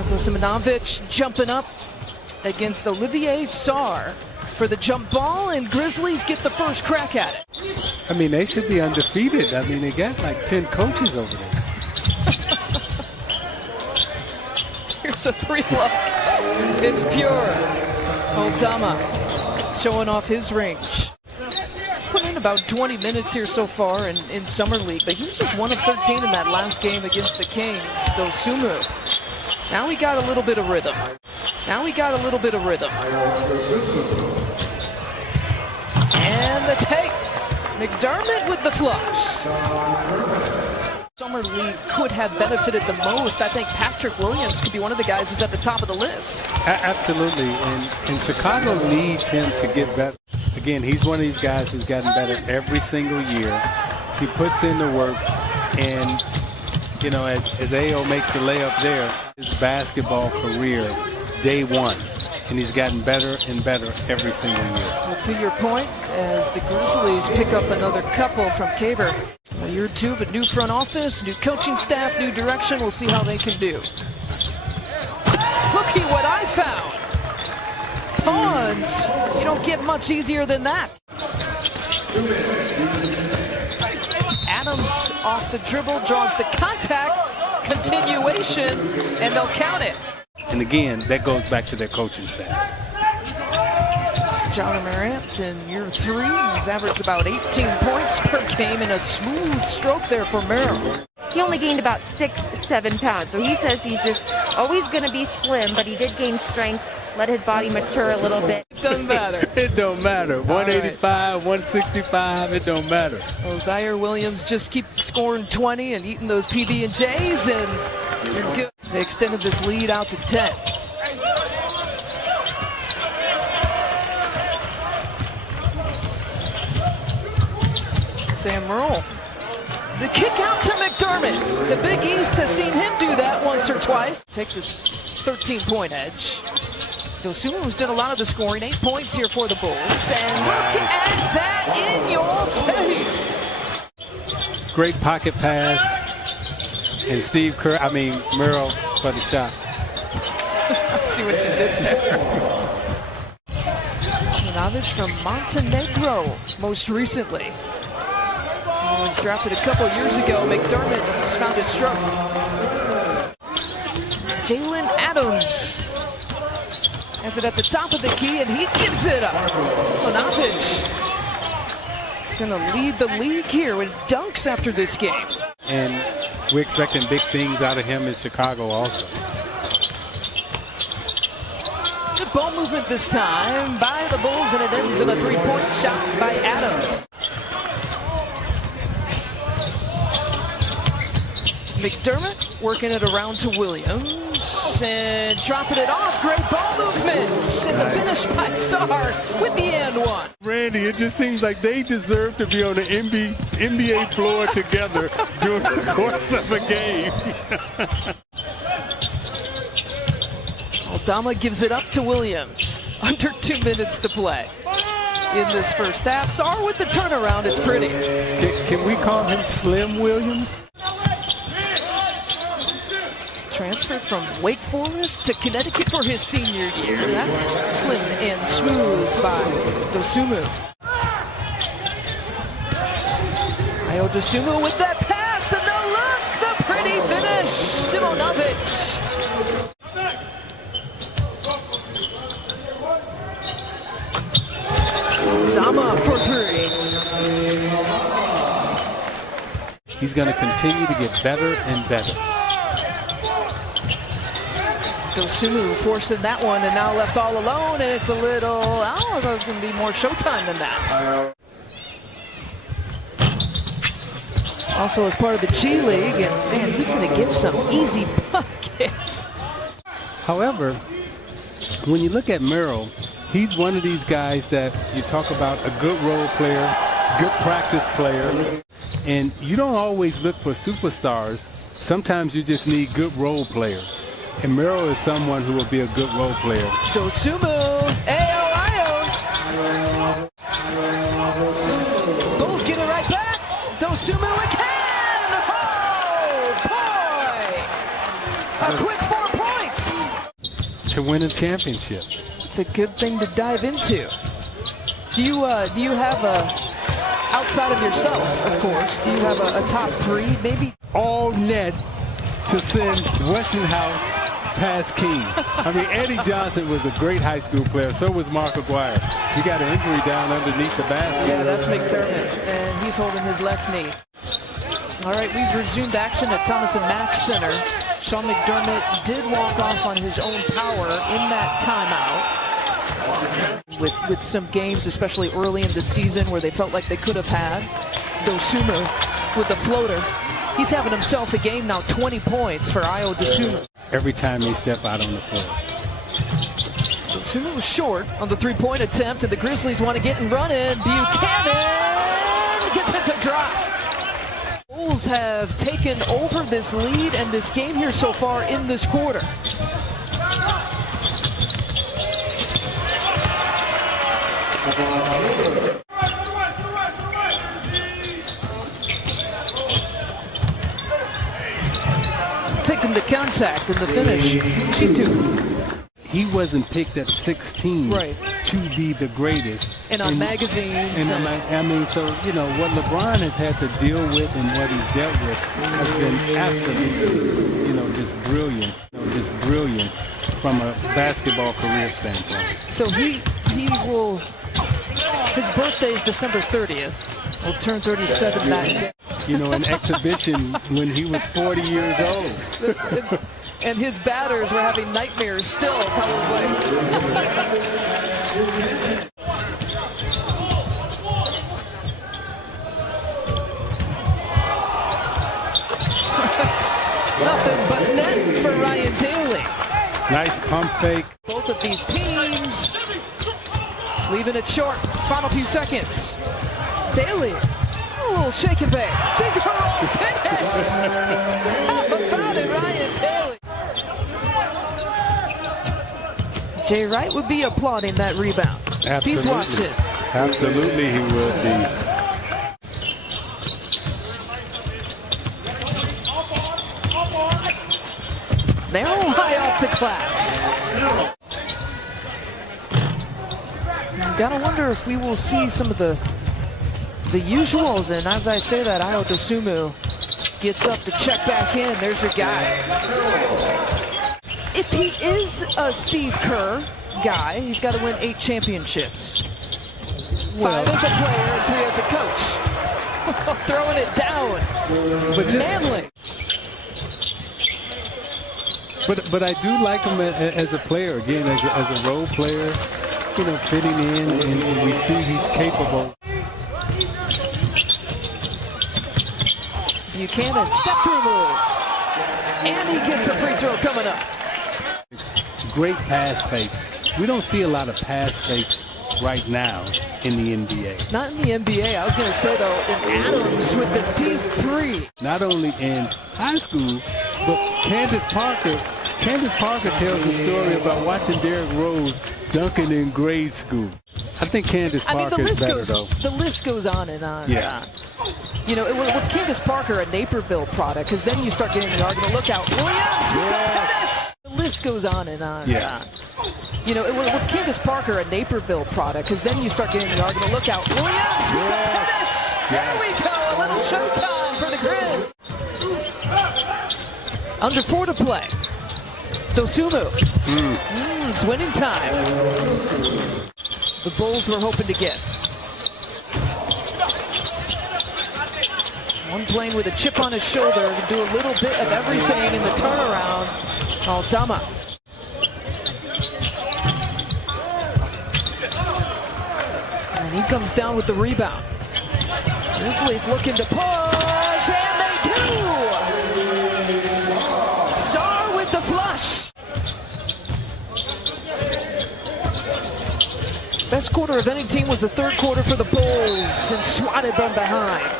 Marko Simonovic jumping up against Olivier Sarr for the jump ball, and Grizzlies get the first crack at it. I mean, they should be undefeated. I mean, they got like 10 coaches over there. Here's a three-look. It's pure. Oldama showing off his range. Put in about 20 minutes here so far in Summer League, but he was just 1 of 13 in that last game against the Kings. Dosumu. Now he got a little bit of rhythm. And the take. McDermott with the flush. Summer League could have benefited the most. I think Patrick Williams could be one of the guys who's at the top of the list. Absolutely, and Chicago needs him to get better. Again, he's one of these guys who's gotten better every single year. He puts in the work, and you know, as A.O. makes the layup there, his basketball career, day one, and he's gotten better and better every single year. Well, to your point, as the Grizzlies pick up another couple from Caver. Well, year 2 of a new front office, new coaching staff, new direction. We'll see how they can do. Looky what I found. Pawns, you don't get much easier than that. Adams off the dribble, draws the contact, continuation, and they'll count it. And again, that goes back to their coaching staff. John Morant in year 3, he's averaged about 18 points per game, and a smooth stroke there for Merrill. He only gained about 6-7 pounds, so he says he's just always going to be slim, but he did gain strength, let his body mature a little bit. It doesn't matter. It don't matter. 185, 165, it don't matter. Well, Zaire Williams just keep scoring 20 and eating those PB&Js, and you're good. They extended this lead out to 10. Sam Merle. The kick out to McDermott. The Big East has seen him do that once or twice. Take this 13-point edge. Dosumu did a lot of the scoring. 8 points here for the Bulls. And look at that in your face. Great pocket pass. And Steve Kerr, Merrill for the shot. See what you did there. Minovic from Montenegro most recently. He was drafted a couple years ago. McDermott's found his stroke. Jalen Adams has it at the top of the key, and he gives it up. Minovic going to lead the league here with dunks after this game. And we're expecting big things out of him in Chicago also. Good ball movement this time by the Bulls, and it ends in a three-point shot by Adams. McDermott working it around to Williams and dropping it off. Great ball movement, and the finish by Sarr with the and one. Randy, it just seems like they deserve to be on the NBA floor together during the course of a game. Oldama gives it up to Williams. Under 2 minutes to play in this first half. Sarr with the turnaround. It's pretty. Can we call him Slim Williams? Transferred from Wake Forest to Connecticut for his senior year. That's slim and smooth by Dosumu. Ayo Dosumu with that pass, and the look, the pretty finish. Simonovic. Dama for 3. He's going to continue to get better and better. Dosumu forcing that one, and now left all alone, and it's a little, I don't know if it's going to be more showtime than that. Also as part of the G League, and man, he's going to get some easy buckets. However, when you look at Merrill, he's one of these guys that you talk about a good role player, good practice player, and you don't always look for superstars. Sometimes you just need good role players. And Merrill is someone who will be a good role player. Dosumu, Ayo. Bulls get it right back. Dosumu again. Oh, boy. A quick 4 points. to win a championship. It's a good thing to dive into. Do you have outside of yourself, of course, do you have a top three, maybe? All net to send Westinghouse past King. I mean, Eddie Johnson was a great high school player. So was Mark Aguirre. He got an injury down underneath the basket. Yeah, that's McDermott, and he's holding his left knee. All right, we've resumed action at Thomas & Mack Center. Sean McDermott did walk off on his own power in that timeout. With some games, especially early in the season, where they felt like they could have had. Dosunmu with the floater. He's having himself a game now, 20 points for Ayo Dosunmu. Every time they step out on the floor. Dosunmu was short on the three-point attempt, and the Grizzlies want to get and run it. Buchanan gets it to drop. Bulls have taken over this lead and this game here so far in this quarter. Taking the contact in the finish. G2. He wasn't picked at 16 to be the greatest. And on magazines. And I mean, so, you know, what LeBron has had to deal with and what he's dealt with has been absolutely, you know, just brilliant from a basketball career standpoint. So he will, his birthday is December 30th. He'll turn 37 that day. You know, an exhibition when he was 40 years old. And his batters were having nightmares still, probably. Nothing but net for Ryan Daly. Nice pump fake. Both of these teams leaving it short. Final few seconds. Daly. Oh, shake and bake. Finger roll finish. How about it, Ryan Daly? Jay Wright would be applauding that rebound. Absolutely. He's watching. Absolutely, he would be. Merrill high off the glass. Gotta wonder if we will see some of the usuals, and as I say that, Ayo Dosunmu gets up to check back in. There's your guy. If he is a Steve Kerr guy, he's got to win 8 championships. 5 as a player and 3 as a coach. Throwing it down. But Manly. But I do like him as a player, again, as a role player, you know, fitting in, and we see he's capable. Buchanan, step through move. And he gets a free throw coming up. Great pass fake. We don't see a lot of pass fakes right now in the NBA. Not in the NBA. I was going to say, though, in Adams with the deep three. Not only in high school, but Candace Parker tells the story about watching Derrick Rose dunking in grade school. I think Candace Parker is better, though. The list goes on and on. Yeah. You know, with Candace Parker, a Naperville product, because then you start getting the argument, look out, Williams with the finish! The list goes on and on. Yeah. You know, with Candace Parker, a Naperville product, because then you start getting the argument, look out, Williams with the finish! There we go, a little showtime for the Grizz. Under 4 to play. Dosunmu. It's winning time. The Bulls were hoping to get. One playing with a chip on his shoulder to do a little bit of everything in the turnaround. Aldama. And he comes down with the rebound. Grizzlies looking to push, and they do! Sarr with the flush. Best quarter of any team was the third quarter for the Bulls, and swatted them behind.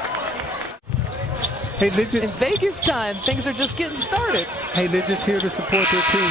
Hey, in Vegas time, things are just getting started. Hey, they're just here to support their team.